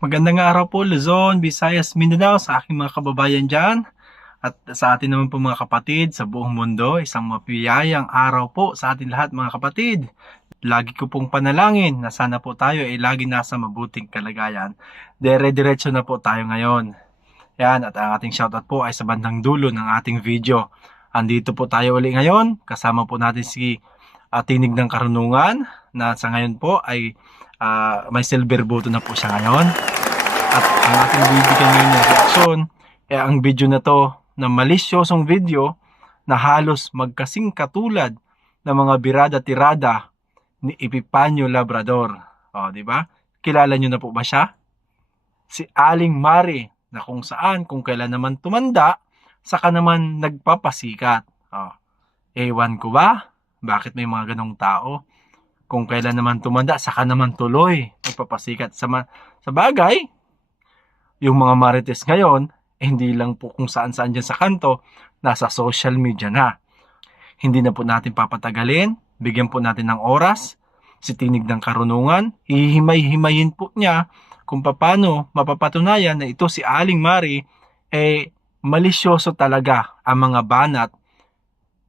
Magandang araw po Luzon, Visayas, Mindanao sa aking mga kababayan dyan at sa atin naman po mga kapatid sa buong mundo. Isang mapiyayang araw po sa atin lahat mga kapatid. Lagi ko pong panalangin na sana po tayo ay lagi nasa mabuting kalagayan. Dire-diretso na po tayo ngayon. Yan, at ang ating shoutout po ay sa bandang dulo ng ating video. Andito po tayo uli ngayon. Kasama po natin si Tinig ng Karunungan na sa ngayon po ay may silver button na po siya ngayon. At ang ating bibigyan ngayon ng reaksyon ay ang video na to na malisyosong video na halos magkasing katulad ng mga birada-tirada ni Epipanyo Labrador. O, di ba? Kilala nyo na po ba siya? Si Aling Mari, na kung saan, kung kailan naman tumanda, saka naman nagpapasikat. O, ewan ko ba? Bakit may mga ganong tao? Kung kailan naman tumanda, saka naman tuloy nagpapasikat. Sa bagay, yung mga marites ngayon, hindi lang po kung saan-saan dyan sa kanto, nasa social media na. Hindi na po natin papatagalin, bigyan po natin ng oras, si Tinig ng Karunungan, hihimay-himayin po niya kung paano mapapatunayan na ito si Aling Mari, malisyoso talaga ang mga banat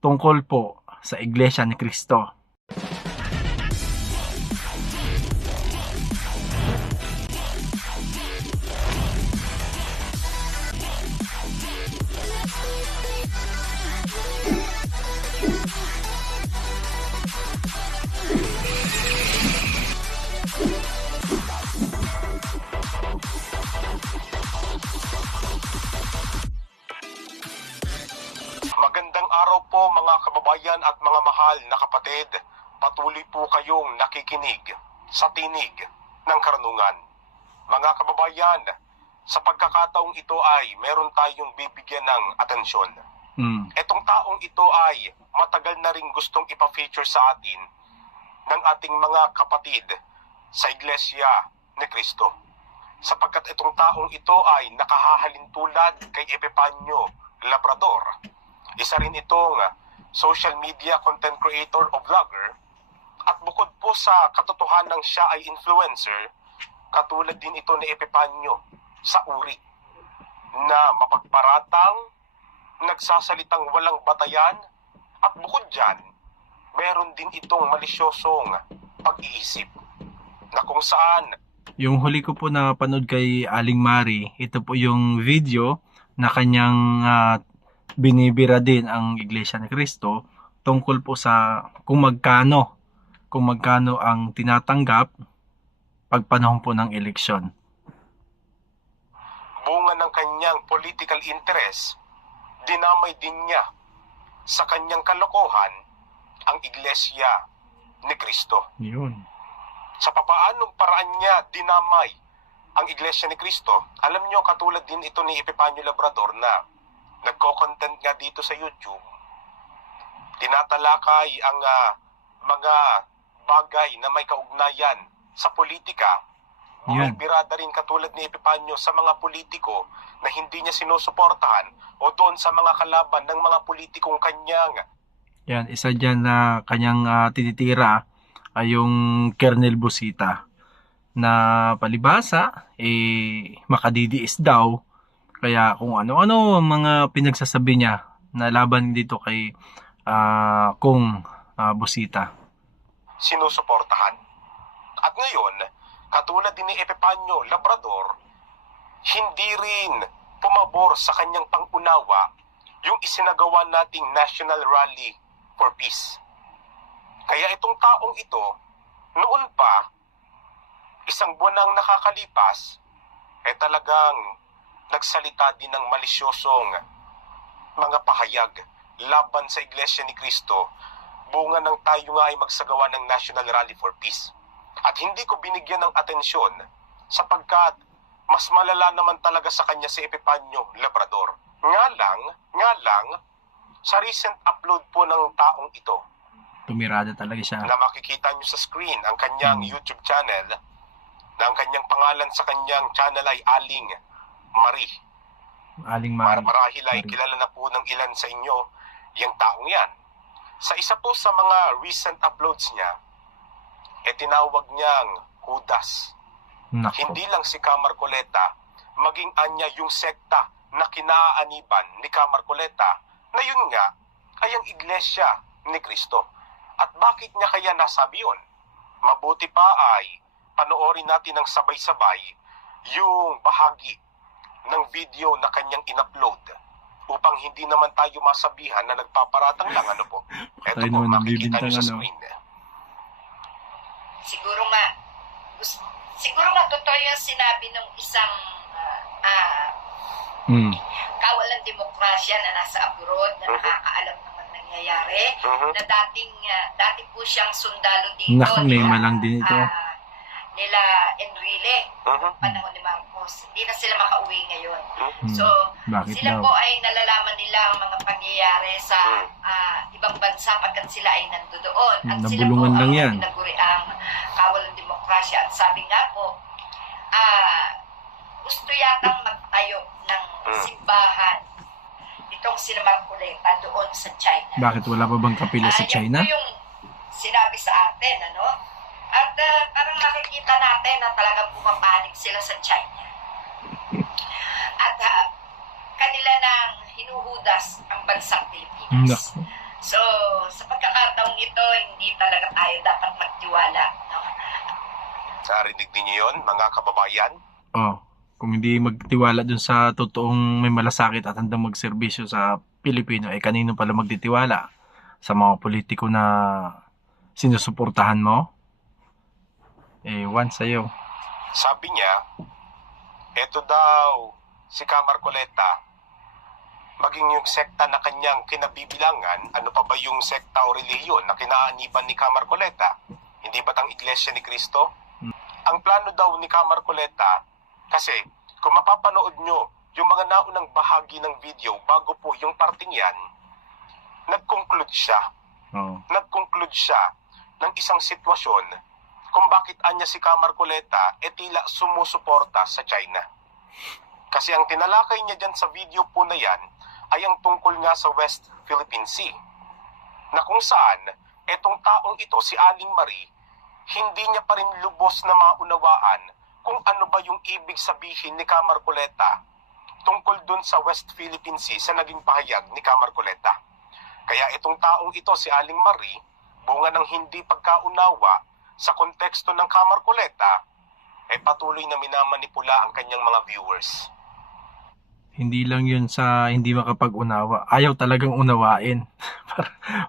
tungkol po sa Iglesia ni Cristo. Magandang araw po mga kababayan at mga mahal na kapatid. Patuloy po kayong nakikinig sa Tinig ng Karunungan. Mga kababayan, sa pagkakataong ito ay meron tayong bibigyan ng atensyon. Etong taong ito ay matagal na rin gustong ipa-feature sa atin ng ating mga kapatid sa Iglesia ni Cristo. Sapagkat itong taong ito ay nakahahalin tulad kay Epipanyo Labrador. Isa rin itong social media content creator o vlogger, at bukod po sa katotohanang siya ay influencer, katulad din ito ni Epipanyo sa uri na mapagparatang, nagsasalitang walang batayan, at bukod dyan, meron din itong malisyosong pag-iisip na kung saan yung huli ko po na panood kay Aling Mari, ito po yung video na kanyang binibira din ang Iglesia ni Cristo tungkol po sa kung magkano ang tinatanggap pag panahon po ng eleksyon. Bunga ng kanyang political interest, dinamay din niya sa kanyang kalokohan ang Iglesia ni Cristo. Yun. Sa papaanong paraan niya dinamay ang Iglesia ni Cristo, alam niyo katulad din ito ni Epipanyo Labrador na nagko-content nga dito sa YouTube, tinatalakay ang mga bagay na may kaugnayan sa politika. May birada rin katulad ni Epipanyo sa mga politiko na hindi niya sinusuportahan o doon sa mga kalaban ng mga politikong kanyang. Yan, isa dyan na kanyang tinitira ay yung Colonel Busita na palibasa makadidiis daw. Kaya kung ano-ano ang mga pinagsasabi niya na laban dito kay Kung Busita, sinusuportahan. At ngayon, katulad din ni Epipanyo Labrador, hindi rin pumabor sa kanyang pangunawa yung isinagawa nating National Rally for Peace. Kaya itong taong ito, noon pa, isang buwan nang nakakalipas, talagang nagsalita din ng malisyosong mga pahayag laban sa Iglesia ni Cristo, bunga ng tayo nga ay magsagawa ng National Rally for Peace. At hindi ko binigyan ng atensyon sapagkat mas malala naman talaga sa kanya si Epipanyo Labrador. Nga lang, sa recent upload po ng taong ito, tumirada talaga siya. Na makikita nyo sa screen ang kanyang YouTube channel, na ang kanyang pangalan sa kanyang channel ay Aling Mari. Aling Mari. Marahil ay kilala na po ng ilan sa inyo yung taong yan. Sa isa po sa mga recent uploads niya, tinawag niyang Judas Nako. Hindi lang si Camarcoleta, maging anya yung sekta na kinaaniban ni Camarcoleta, na yun nga ay ang Iglesia ni Cristo. At bakit niya kaya nasabi yun? Mabuti pa ay panoorin natin ng sabay-sabay yung bahagi ng video na kanyang in-upload upang hindi naman tayo masabihan na nagpaparatang lang, ano po. Ito Tayo po, naman makikita nagbibintang, niyo sa ano. screen. Siguro nga totoo yung sinabi ng isang kawalan demokrasya na nasa abroad na nakakaalam naman nangyayari, na dati po siyang sundalo dito. Nako, may malang din ito. Nila Enrile, panahon ni Marcos. Hindi na sila makauwi ngayon. So, Bakit sila daw? po ay nalalaman nila ang mga pangyayari sa ibang bansa pagkat sila ay nandoon. At sila po Nabulungan lang yan. ang tinaguri ang kawalan demokrasya. At sabi nga po, gusto yatang magtayo ng simbahan itong si Marcoleta doon sa China. Bakit wala pa bang kapila sa China? Yan po yung sinabi sa atin, ano? At parang nakikita natin na talagang pumapanig sila sa China. At kanila nang hinuhudas ang bansang Pilipinas. Nako. So, sa pagkakataong ito, hindi talaga tayo dapat magtiwala. No? Narinig niyo yun, mga kababayan? Oh, kung hindi magtiwala dun sa totoong may malasakit at handang magserbisyo sa Pilipino, eh kanino pala magtitiwala? Sa mga politiko na sinusuportahan mo? Ewan sa'yo. Sabi niya, eto daw si Camarcoleta, maging yung sekta na kanyang kinabibilangan, ano pa ba yung sekta o relihiyon na kinaaniban ni Camarcoleta? Hindi ba't ang Iglesia ni Cristo? Ang plano daw ni Camarcoleta, kasi kung mapapanood nyo yung mga naunang bahagi ng video bago po yung parting yan, nag-conclude siya. Oh. Nag-conclude siya ng isang sitwasyon kung bakit anya si Camarcoleta tila sumusuporta sa China. Kasi ang tinalakay niya dyan sa video po na yan ay ang tungkol nga sa West Philippine Sea, na kung saan etong taong ito, si Aling Marie, hindi niya pa rin lubos na maunawaan kung ano ba yung ibig sabihin ni Camarcoleta tungkol dun sa West Philippine Sea sa naging pahayag ni Camarcoleta. Kaya itong taong ito, si Aling Marie, bunga ng hindi pagkaunawa sa konteksto ng Camarcoleta, patuloy na minamanipula ang kanyang mga viewers. Hindi lang yun sa hindi makapag-unawa. Ayaw talagang unawain.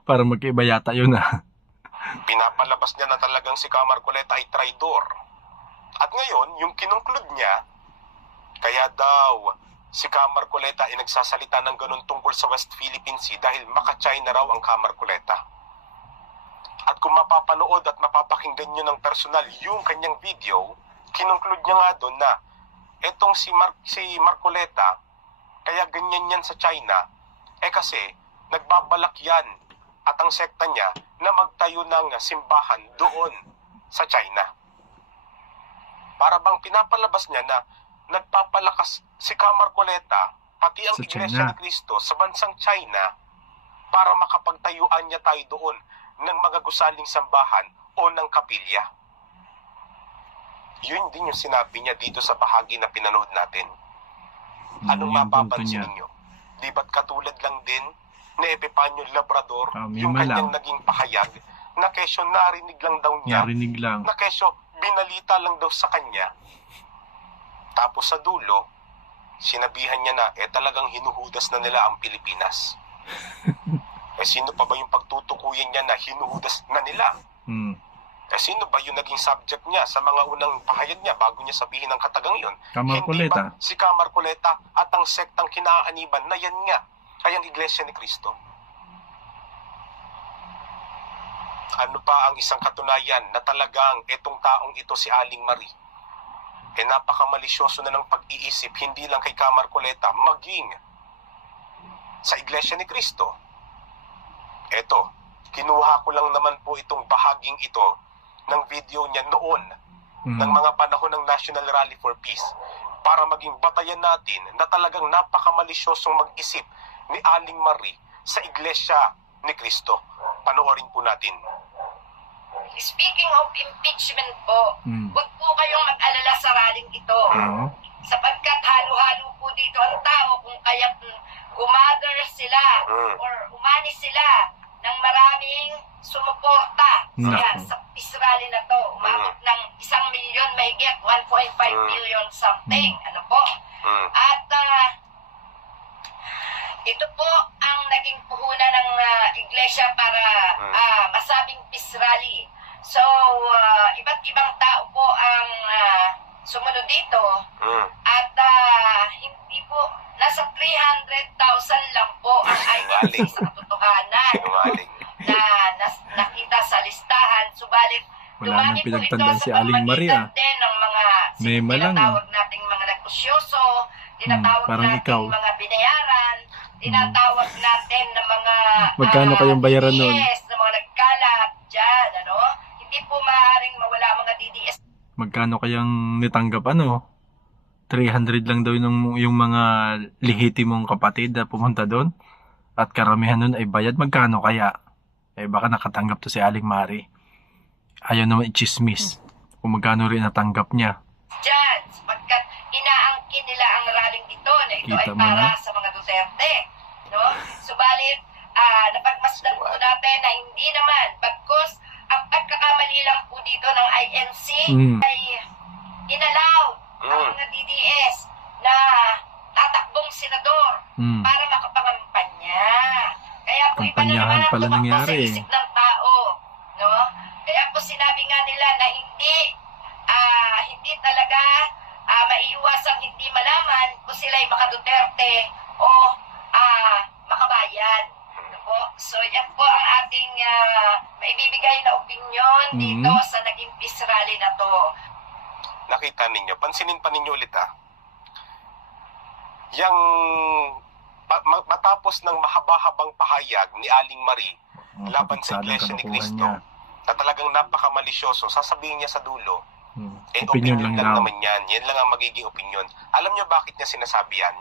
para magkaiba yata yun Pinapalabas niya na talagang si Camarcoleta ay traidor. At ngayon, yung kinongklud niya, kaya daw si Camarcoleta ay nagsasalita ng ganun tungkol sa West Philippine Sea dahil maka-China raw ang Camarcoleta. At kung mapapanood at mapapakinggan nyo ng personal yung kanyang video, kinongklud niya nga doon na etong si Marcoleta, kaya ganyan yan sa China, kasi nagbabalak yan at ang sekta niya na magtayo ng simbahan doon sa China. Para bang pinapalabas niya na nagpapalakas si Camarcoleta, pati ang Sa Iglesia China. ni Cristo sa bansang China para makapagtayuan niya tayo doon ng mga gusaling sambahan o ng kapilya. Yun din yung sinabi niya dito sa bahagi na pinanood natin. Anong Yung punto mapapansin niya. ninyo? Di ba't katulad lang din ni Epifanio Labrador, May yung kanyang malang. naging pahayag, na kesyo narinig lang daw niya, Narinig lang. na kesyo binalita lang daw sa kanya. Tapos sa dulo, sinabihan niya na talagang hinuhudas na nila ang Pilipinas. Sino pa ba yung pagtutukuyin niya na hinuhudas na nila? Sino ba yung naging subject niya sa mga unang pahayag niya bago niya sabihin ng katagang yun? Hindi Camarcoleta. ba si Camarcoleta at ang sektang kinaaniban na yan nga ay ang Iglesia ni Cristo? Ano pa ang isang katunayan na talagang itong taong ito, si Aling Marie, napakamalisyoso na ng pag-iisip, hindi lang kay Camarcoleta, maging sa Iglesia ni Cristo. Eto, kinuha ko lang naman po itong bahaging ito ng video niya noon, ng mga panahon ng National Rally for Peace, para maging batayan natin na talagang napakamalisyosong mag-isip ni Aling Marie sa Iglesia ni Cristo. Panoorin po natin. speaking of impeachment po, Mm. huwag po kayong mag-alala sa raling ito. Oo. Sapagkat halo-halo po dito ang tao kung kaya gumagar sila or umani sila ng maraming sumuporta yan, Nako. sa peace rally na to. Umabot ng 1 milyon, may get 1.5 million something. Ano po? At ito po ang naging puhunan ng iglesia para masabing peace rally. So, iba't ibang tao po ang sumunod dito at hindi po, nasa 300,000 lang po ang INC sa katotohanan Sinungaling. na nakita sa listahan. Subalit, Wala nang dumami po ito pinagtandaan sa si Aling Maria. pamamagitan din ng mga Mema lang, tinatawag nating mga negosyoso, tinatawag parang nating ikaw. mga binayaran, tinatawag natin ng mga Magkano kayong bayaran nun? DDS, na mga nagkalap dyan, ano? Hindi po maaaring mawala mga DDS. Magkano kayang nitanggap 300 lang daw yung mga lehitimong kapatid na pumunta doon. At karamihan nun ay bayad. Magkano kaya? Baka nakatanggap to si Aling Mari. Ayaw naman i-chismis kung magkano rin natanggap niya. Dyan, sapagkat inaangkin nila ang raling ito na ito Kita ay mo para na? sa mga Duterte. No? Subalit, napagmasdan po natin na hindi naman, bagkus ang pagkakamali lang po dito ng INC ay inalaw ang mga DDS na tatakbong senador para makapangampanya. Kaya po iba na Kampanyahan naman ang pala tumakbo sa nangyari. isip ng tao. No? Kaya po sinabi nga nila na hindi talaga maiiwasang hindi malaman kung sila ay maka-Duterte o makabayan. Ano po? So yan po ang ating maibibigay na opinyon dito sa naging peace rally na to. Nakita ninyo, pansinin pa ninyo ulit yang matapos ng mahaba-habang pahayag ni Aling Marie laban sa Iglesia ni Cristo na talagang napakamalisyoso, sasabihin niya sa dulo, Opinion lang daw. naman yan. Yan lang ang magiging opinion. Alam niyo bakit niya sinasabi yan?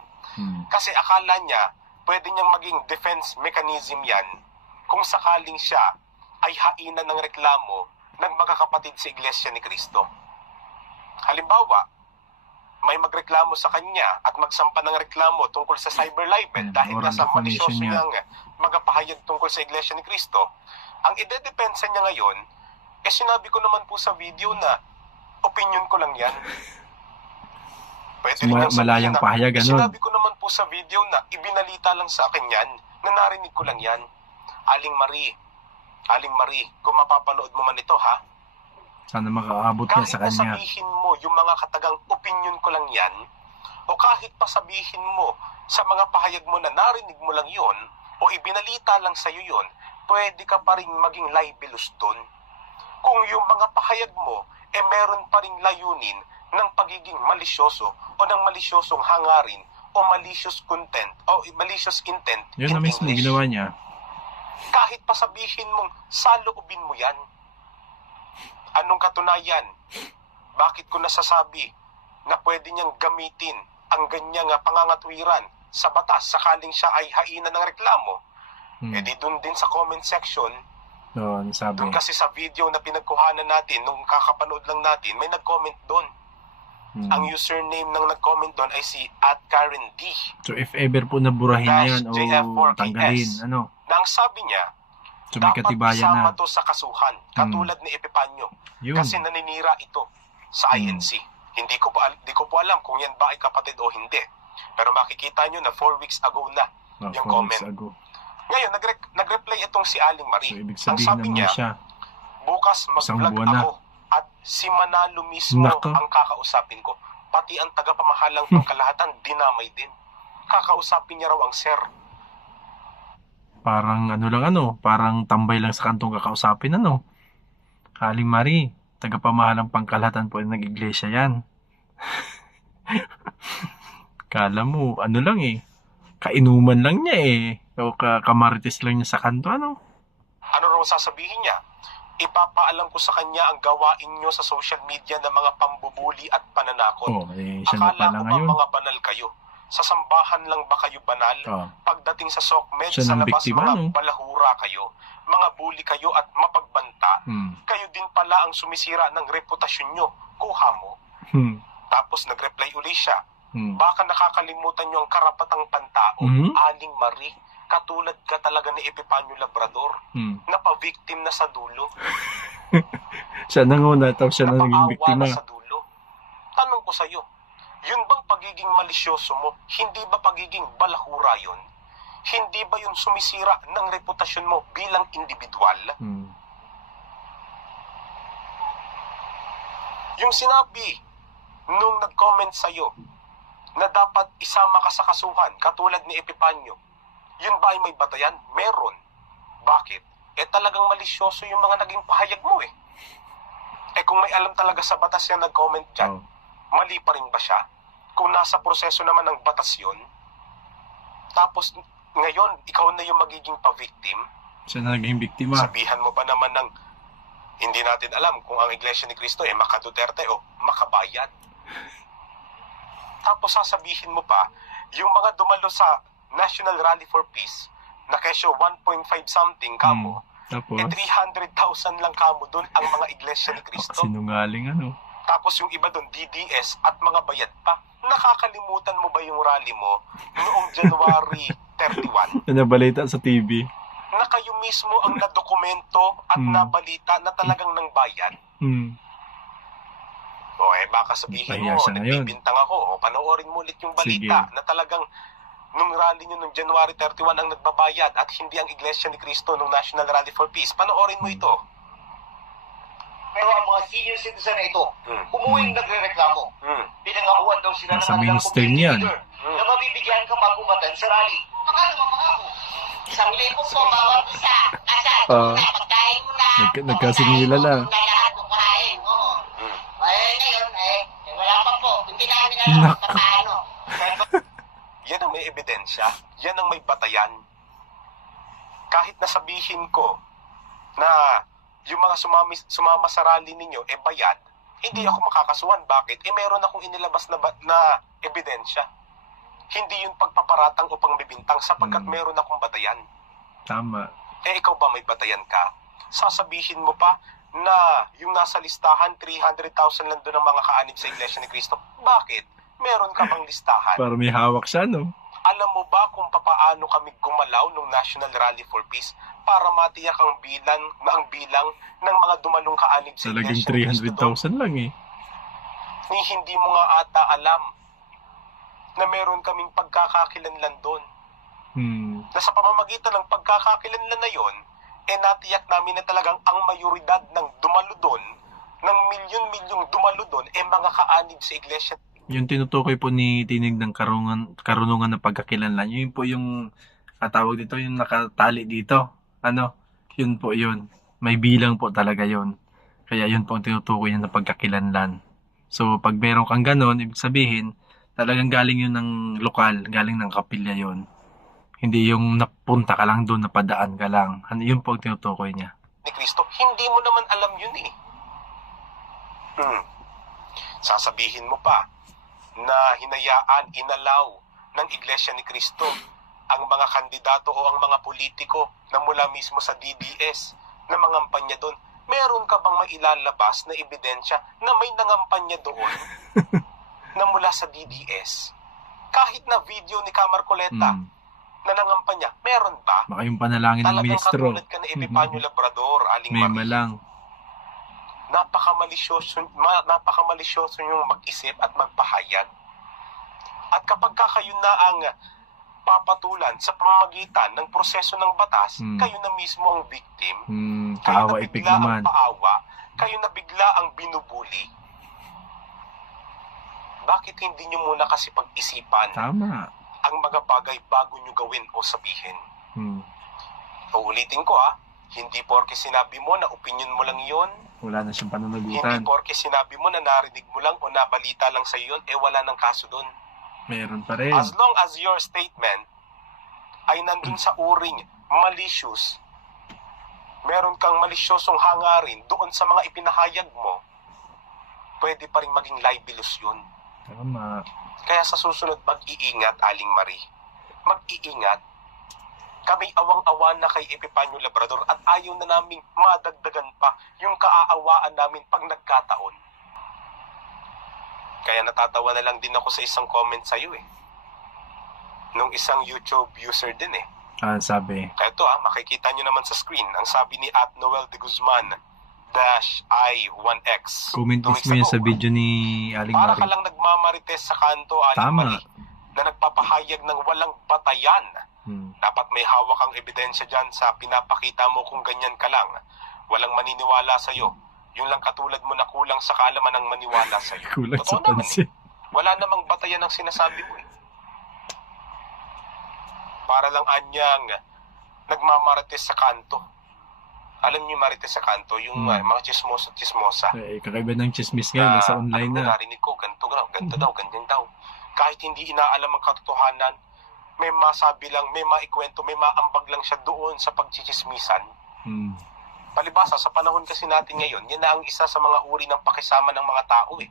Kasi akala niya, pwede niyang maging defense mechanism yan kung sakaling siya ay hainan ng reklamo ng mga kapatid sa Iglesia ni Cristo. Halimbawa, may magreklamo sa kanya at magsampa ng reklamo tungkol sa cyber libel dahil moral nasa defamation malisyoso niya. niyang mga pahayag tungkol sa Iglesia ni Cristo. Ang idedepensa niya ngayon, sinabi ko naman po sa video na opinion ko lang yan. Pwede rin niyang Malayang sabihin na, pahayag, ganun. sinabi ko naman po sa video na ibinalita lang sa akin yan, na narinig ko lang yan. Aling Marie, kung mapapanood mo man ito Sana makaabot niya kahit sa na kanya. sabihin mo yung mga katagang opinion ko lang yan, o kahit pa sabihin mo sa mga pahayag mo na narinig mo lang yon o ibinalita lang sa'yo yon, pwede ka pa rin maging libelous doon. Kung yung mga pahayag mo, meron pa rin layunin ng pagiging malisyoso o ng malisyosong hangarin o malicious content o malicious intent Yun in na mismo English. ginawa niya. Kahit pa sabihin mong saloobin mo yan, anong katunayan? Bakit ko nasasabi na pwede niyang gamitin ang ganyang pangangatwiran sa batas sakaling siya ay hainan ng reklamo? Di dun din sa comment section, So, ano sabi? dun kasi sa video na pinagkuhanan natin, nung kakapanood lang natin, may nag-comment dun. Ang username ng nag-comment dun ay si @KarenD. So, if ever po naburahin na yan o JF4KS. tanggalin, Na ang sabi niya, So, may dapat katibayan isama na. to sa kasuhan, katulad ni Epipanyo. Yun. Kasi naninira ito sa INC. Hindi ko po alam kung yan ba ay kapatid o hindi. Pero makikita nyo na 4 weeks ago na yung 4 comment. weeks ago. Ngayon, nag-reply itong si Aling So, Marie. ibig Ang sabihin sabi naman niya, siya. bukas Isang mag-vlog buwan na. ako at si Manalo mismo Nako. ang kakausapin ko. Pati ang tagapamahalang pangkalahatan, dinamay din. Kakausapin niya raw ang sir. Parang parang tambay lang sa kantong kakausapin, Aling Marie, tagapamahalang pangkalahatan po ng iglesia yan. Kala mo, kainuman lang niya o kamarites lang niya sa kanto, Ano raw sasabihin niya? Ipapaalam ko sa kanya ang gawain nyo sa social media ng mga pambubuli at pananakot. Siya na Akala pala ko ba ngayon. mga banal kayo? Sa sambahan lang ba kayo banal? Oh. Pagdating sa SOCMED, Siya sa ng labas biktima, mga balahura kayo. mga bully kayo at mapagbanta, Hmm. kayo din pala ang sumisira ng reputasyon nyo. Kuha mo. Hmm. Tapos nag-reply uli siya. Hmm. Baka nakakalimutan nyo ang karapatang pantao. Mhm. Aling Marie, katulad ka talaga ni Epifanio Labrador, Hmm. napabiktim na sa dulo. Siya nanguna, tapos siya na naging Napaawa biktima. na sa dulo. Tanong ko sa'yo, yun bang pagiging malisyoso mo, hindi ba pagiging balahura yun? Hindi ba yun sumisira ng reputasyon mo bilang individual? Hmm. Yung sinabi nung nag-comment sa'yo na dapat isama ka sa kasuhan katulad ni Epifanio, yun ba ay may batayan? Meron. Bakit? Talagang malisyoso yung mga naging pahayag mo eh. Kung may alam talaga sa batas yan nag-comment dyan, Oh. mali pa rin ba siya? Kung nasa proseso naman ng batas yun, tapos ngayon, ikaw na yung magiging pa-victim, Siya na naging biktima. sabihan mo ba naman ng hindi natin alam kung ang Iglesia ni Cristo ay maka-Duterte o makabayad? Tapos sasabihin mo pa, yung mga dumalo sa National Rally for Peace, na kesyo 1.5 something kamo, Tapos, 300,000 lang kamo doon ang mga Iglesia ni Cristo. sinungaling ano. Tapos yung iba doon, DDS at mga bayad pa. Nakakalimutan mo ba yung rally mo noong January 31? Nabalita sa TV. Na kayo mismo ang nadokumento at nabalita na talagang nang bayad? Hmm. O baka sabihin Pahiya mo, siya ngayon. nagbibintang ako. O panoorin mo ulit yung balita Sige. na talagang nung rally nyo nung January 31 ang nagbabayad at hindi ang Iglesia ni Cristo nung National Rally for Peace. Panoorin mo ito. Pero ang mga senior citizen na ito, umuwing Hmm. nagre-reklamo. Hmm. Pinangakuan daw sila Nasa ng kanilang minister community niyan. leader na mabibigyan ka pagkumatan sa rally. Magkano ba pangako? 1,000 po bawat isa. Kasad, Ah. pagkain mo na. Nagkasingila na. Lahat mo kain. Oo. Hmm. Ngayon, wala pa po. Hindi namin alam Nako. kung paano. Yan ang may ebidensya. Yan ang may batayan. Kahit nasabihin ko na yung mga sumama sa rally ninyo, bayad, hindi ako makakasuhan. Bakit? Meron akong inilabas na ebidensya. Hindi yung pagpaparatang o pangbibintang sapagkat meron akong batayan. Tama. Ikaw ba may batayan ka? Sasabihin mo pa na yung nasa listahan, 300,000 lang doon ang mga kaanib sa Iglesia ni Cristo. Bakit? Meron ka bang listahan? Para may hawak siya, no? Alam mo ba kung papaano kami gumalaw nung National Rally for Peace para matiyak ang bilang ng mga dumalong kaanib sa Talagang Iglesia ni Cristo doon? 300,000 lang eh. Hindi mo nga ata alam na meron kaming pagkakakilanlan doon. Hmm. Na sa pamamagitan ng pagkakakilanlan na yon, natiyak namin na talagang ang mayoridad ng dumalo doon, ng milyon-milyong dumalo doon, mga kaanib sa Iglesia. Yung tinutukoy po ni Tinig ng karunungan ng pagkakilanlan, yun po yung tawag dito, yung nakatali dito. Ano? Yun po yun. May bilang po talaga yun. Kaya yun po ang tinutukoy niya ng pagkakilanlan. So, pag meron kang ganon, ibig sabihin, talagang galing yun ng lokal, galing ng kapilya yun. Hindi yung napunta ka lang doon, napadaan ka lang. Ano, yun po ang tinutukoy niya. Ni Cristo, hindi mo naman alam yun eh. Sasabihin mo pa na hinayaan, inalaw ng Iglesia ni Cristo ang mga kandidato o ang mga politiko na mula mismo sa DDS na mangampanya doon. Meron ka bang mailalabas na ebidensya na may nangampanya doon na mula sa DDS? Kahit na video ni Camarcoleta Hmm. na nangampanya, meron ba? Baka yung panalangin ng Talagang ministro. katulad ka na Epifanio Labrador, Aling May Marie. malang. Napakamalisyoso yung mag-isip at magpahayag. At kapag kayo na ang papatulan sa pamamagitan ng proseso ng batas, kayo na mismo ang victim, kayo Kaawa na ipik bigla naman. ang paawa, kayo na bigla ang binubuli. Bakit hindi nyo muna kasi pag-isipan Tama. ang mga bagay bago nyo gawin o sabihin? Hmm. Uulitin ko hindi porke sinabi mo na opinion mo lang yon, Wala na siyang hindi pananagutan. porke sinabi mo na narinig mo lang o nabalita lang sa yon, wala nang kaso doon. Meron pa rin. As long as your statement ay nandun sa uring malicious, meron kang malisyosong hangarin doon sa mga ipinahayag mo, pwede pa rin maging libelous yun. Kaya sa susunod, mag-iingat, Aling Marie. Mag-iingat. Kami awang-awa na kay Epifanio Labrador at ayaw na naming madagdagan pa yung kaaawaan namin pag nagkataon. Kaya natatawa na lang din ako sa isang comment sa'yo eh. Nung isang YouTube user din eh. Sabi. Kaya ito makikita nyo naman sa screen. Ang sabi ni @Noel de Guzman -I1X. Commentis mo yun sa video ni Aling Para ka Mari. lang nagmamarites sa kanto, Aling Tama. Mari, na nagpapahayag ng walang batayan. Dapat may hawak kang ebidensya dyan sa pinapakita mo kung ganyan ka lang. Walang maniniwala sa'yo. Yung lang katulad mo na kulang sa kaalaman ng maniwala sa'yo. Kulang sa Totoo naman pansin. Wala namang batayan ang sinasabi mo eh. Para lang anyang nagmamarites sa kanto. Alam niyo marites sa kanto, yung mga chismosa. Kakaiba ng chismis ngayon, nasa online na. Narinig ko, ganito daw, ganyan daw. Kahit hindi inaalam ang katotohanan, may masabi lang, may maikwento, may maambag lang siya doon sa pagchichismisan. Palibasa, sa panahon kasi natin ngayon, yan na ang isa sa mga uri ng pakisama ng mga tao eh.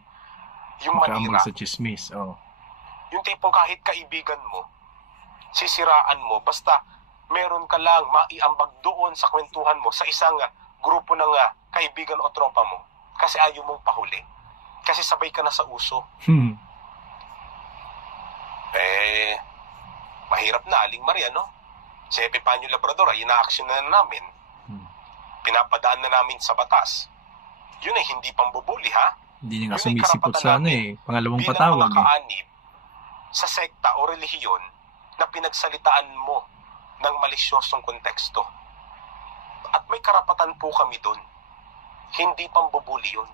Yung manira. Sa chismis, Yung tipong kahit kaibigan mo, sisiraan mo, basta meron ka lang maiambag doon sa kwentuhan mo sa isang grupo ng kaibigan o tropa mo. Kasi ayaw mong pahuli. Kasi sabay ka na sa uso. Mahirap na, Aling Maria, no? Si Epifanio Labrador, ina-action na namin. Pinapadaan na namin sa batas. Yun ay hindi pambubuli, ha? Hindi niya nga Yun ay sumisipot karapatan sa namin pangalawang bilang patawag mga kaanib sa sekta o relihiyon na pinagsalitaan mo ng malisyosong konteksto. At may karapatan po kami doon. Hindi pambubuli yun.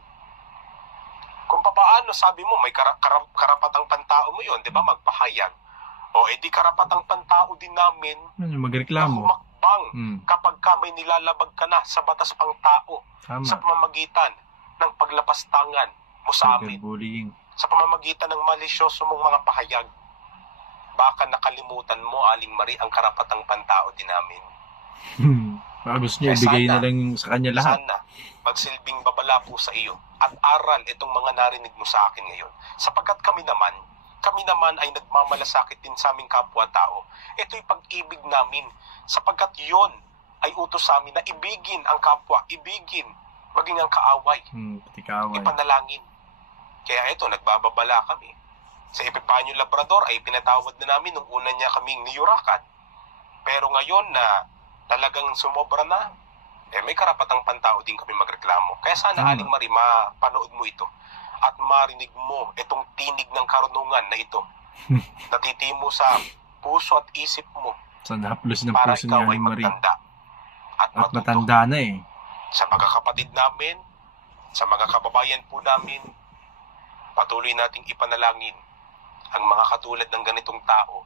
Kung papaano, sabi mo, may karapatang pantao mo yun, di ba, magpahayag. O edi karapatang pantao din namin na magreklamo. humakbang kapag ka may nilalabag ka na sa batas pang tao sa pamamagitan ng paglapastangan mo sa amin. Bullying. Sa pamamagitan ng malisyoso mong mga pahayag. Baka nakalimutan mo, Aling Marie, ang karapatang pantao din namin. Baka gusto niya ibigay na lang sa kanya lahat. Sana magsilbing babala po sa iyo at aral itong mga narinig mo sa akin ngayon. Sapagkat kami naman ay nagmamalasakit din sa aming kapwa-tao. Ito'y pag-ibig namin sapagkat yon ay utos sa amin na ibigin ang kapwa, ibigin, maging ang kaaway, Pati kaaway. ipanalangin. Kaya ito, nagbababala kami. Sa Epifanio Labrador ay pinatawad na namin nung una niya kaming niyurakan. Pero ngayon na talagang sumobra na, may karapatang pantao din kami magreklamo. Kaya sana, Aling Marie, mapanood mo ito at marinig mo itong tinig ng karunungan na ito. Natitimo sa puso at isip mo Sana haplos ng para puso ni ikaw ay Aling Marie. magtanda at At matuto. matanda na eh. Sa mga kapatid namin, sa mga kababayan po namin, patuloy nating ipanalangin ang mga katulad ng ganitong tao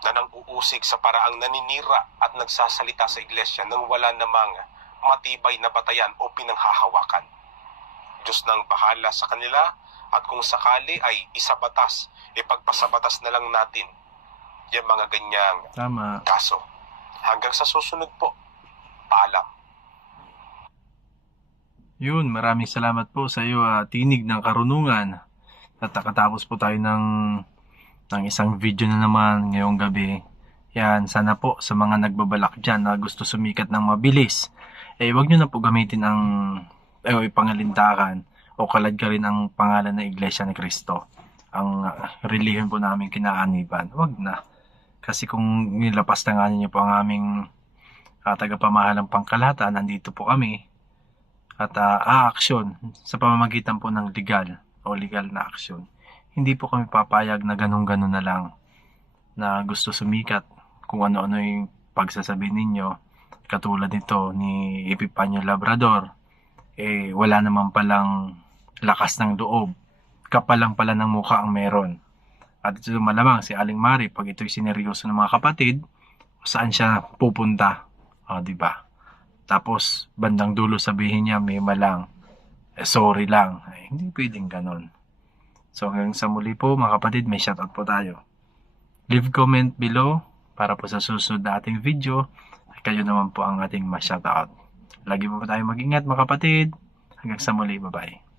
na nang-uusig sa paraang naninira at nagsasalita sa iglesia nang wala namang matibay na batayan o pinanghahawakan. Diyos nang bahala sa kanila at kung sakali ay isabatas, ipagpasabatas na lang natin yung mga ganyang kaso. Hanggang sa susunod po, paalam. Yun, maraming salamat po sa iyo, tinig ng karunungan. At nakatapos po tayo ng isang video na naman ngayong gabi. Yan, sana po sa mga nagbabalak dyan na gusto sumikat ng mabilis, wag nyo na po gamitin ang pangalintakan o kaladkarin ang pangalan ng Iglesia ni Cristo. Ang relihiyon po namin kinaaniban. Wag na. Kasi kung nilapastangan niyo po ang aming tagapamahalang pangkalahatan, nandito po kami at aaksyon sa pamamagitan po ng legal na aksyon. Hindi po kami papayag na ganun-ganun na lang na gusto sumikat kung ano-ano yung pagsasabi ninyo. Katulad nito ni Epifanio Labrador, wala naman palang lakas ng loob. Kapal lang pala ng mukha ang meron. At ito malamang si Aling Mari, pag ito'y sineryoso ng mga kapatid, saan siya pupunta? Diba? Tapos, bandang dulo sabihin niya, may malang, sorry lang. Hindi pwedeng ganon. So, hanggang sa muli po, mga kapatid, may shoutout po tayo. Leave comment below para po sa susunod na ating video, kayo naman po ang ating ma-shoutout. Lagi po tayo mag-ingat, mga kapatid. Hanggang sa muli, bye-bye.